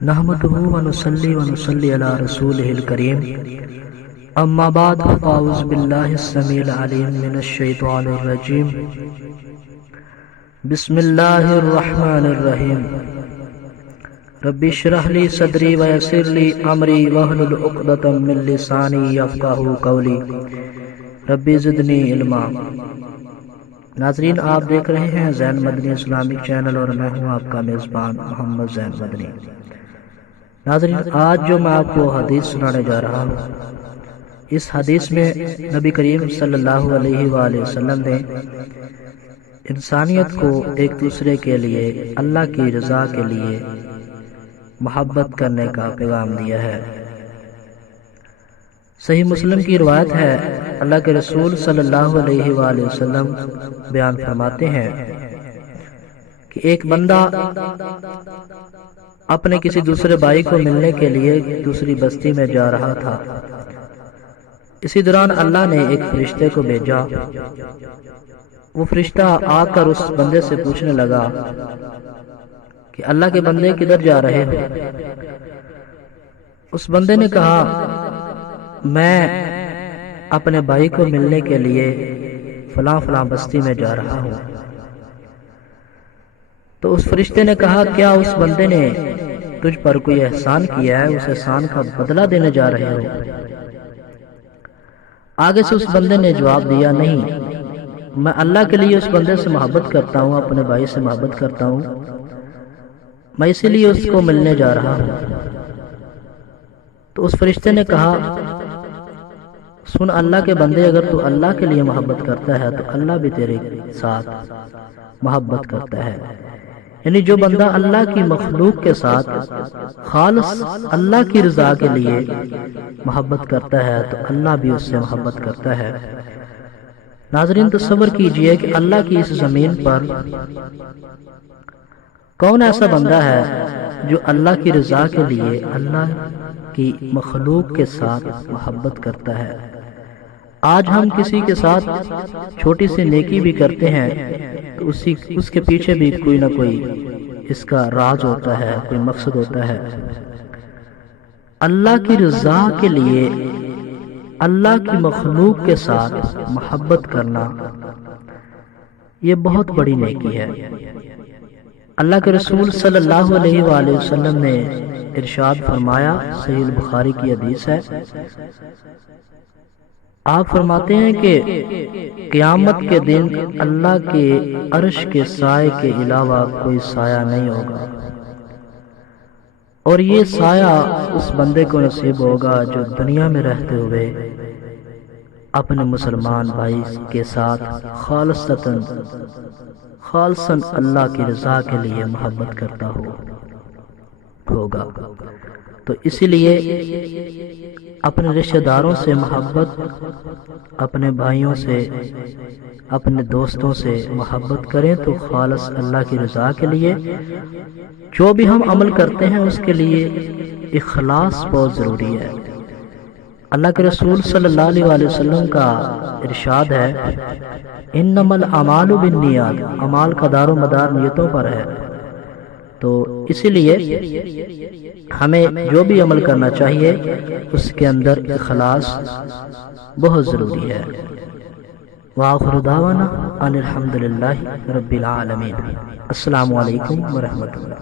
نحمده ونصلي على رسوله الكريم اما بعد فاعوذ بالله السميع العليم من الشيطان الرجيم بسم الله الرحمن الرحيم رب اشرح لي صدري ويسر لي امري واحلل عقدة من لساني يفقهوا قولي رب زدني علما۔ ناظرین، آپ دیکھ رہے ہیں زین مدنی اسلامک چینل اور میں ہوں آپ کا میزبان محمد زین مدنی۔ ناظرین، آج جو میں آپ کو حدیث سنانے جا رہا ہوں، اس حدیث میں نبی کریم صلی اللہ علیہ وآلہ وسلم نے انسانیت کو ایک دوسرے کے لیے اللہ کی رضا کے لیے محبت کرنے کا پیغام دیا ہے۔ صحیح مسلم کی روایت ہے، اللہ کے رسول صلی اللہ علیہ وآلہ وسلم بیان فرماتے ہیں کہ ایک بندہ اپنے کسی دوسرے بھائی کو ملنے کے لیے دوسری بستی میں جا رہا تھا۔ اسی دوران اللہ نے ایک فرشتے کو بھیجا۔ وہ فرشتہ آ کر اس بندے سے پوچھنے لگا کہ اللہ کے بندے کدھر جا رہے ہو؟ اس بندے نے کہا، میں اپنے بھائی کو ملنے کے لیے فلاں فلاں بستی میں جا رہا ہوں۔ تو اس فرشتے نے کہا، کیا اس بندے نے تجھ پر کوئی احسان کیا ہے؟ اس احسان کا بدلہ دینے جا رہے ہو؟ آگے سے اس بندے نے جواب دیا، نہیں، میں اللہ کے لیے اس بندے سے محبت کرتا ہوں، اپنے بھائی سے محبت کرتا ہوں، میں اسی لیے اس کو ملنے جا رہا ہوں۔ تو اس فرشتے نے کہا، سن اللہ کے بندے، اگر تو اللہ کے لیے محبت کرتا ہے تو اللہ بھی تیرے ساتھ محبت کرتا ہے۔ یعنی جو بندہ اللہ کی مخلوق کے ساتھ خالص اللہ کی رضا کے لیے محبت کرتا ہے تو اللہ بھی اس سے محبت کرتا ہے۔ ناظرین، تصور کیجئے کہ اللہ کی اس زمین پر کون ایسا بندہ ہے جو اللہ کی رضا کے لیے اللہ کی مخلوق کے ساتھ محبت کرتا ہے۔ آج ہم کسی کے ساتھ چھوٹی سی نیکی بھی کرتے ہیں تو اس کے پیچھے بھی کوئی نہ کوئی اس کا راز ہوتا ہے، کوئی مقصد ہوتا ہے۔ اللہ کی رضا کے لیے اللہ کی مخلوق کے ساتھ محبت کرنا یہ بہت بڑی نیکی ہے۔ اللہ کے رسول صلی اللہ علیہ وآلہ وسلم نے ارشاد فرمایا، صحیح البخاری کی حدیث ہے، آپ فرماتے ہیں کہ قیامت کے دن اللہ کے عرش کے سائے کے علاوہ کوئی سایہ نہیں ہوگا، اور یہ سایہ اس بندے کو نصیب ہوگا جو دنیا میں رہتے ہوئے اپنے مسلمان بھائی کے ساتھ خالصاً اللہ کی رضا کے لیے محبت کرتا ہوگا۔ تو اسی لیے اپنے رشتہ داروں سے محبت، اپنے بھائیوں سے، اپنے دوستوں سے محبت کریں تو خالص اللہ کی رضا کے لیے۔ جو بھی ہم عمل کرتے ہیں اس کے لیے اخلاص بہت ضروری ہے۔ اللہ کے رسول صلی اللہ علیہ وآلہ وسلم کا ارشاد ہے، انما الاعمال بالنیات، اعمال کا دار و مدار نیتوں پر ہے۔ تو اسی لیے ہمیں جو بھی عمل کرنا چاہیے اس کے اندر اخلاص بہت ضروری ہے۔ وآخر دعوانا ان الحمد للہ رب العالمین۔ السلام علیکم ورحمۃ اللہ۔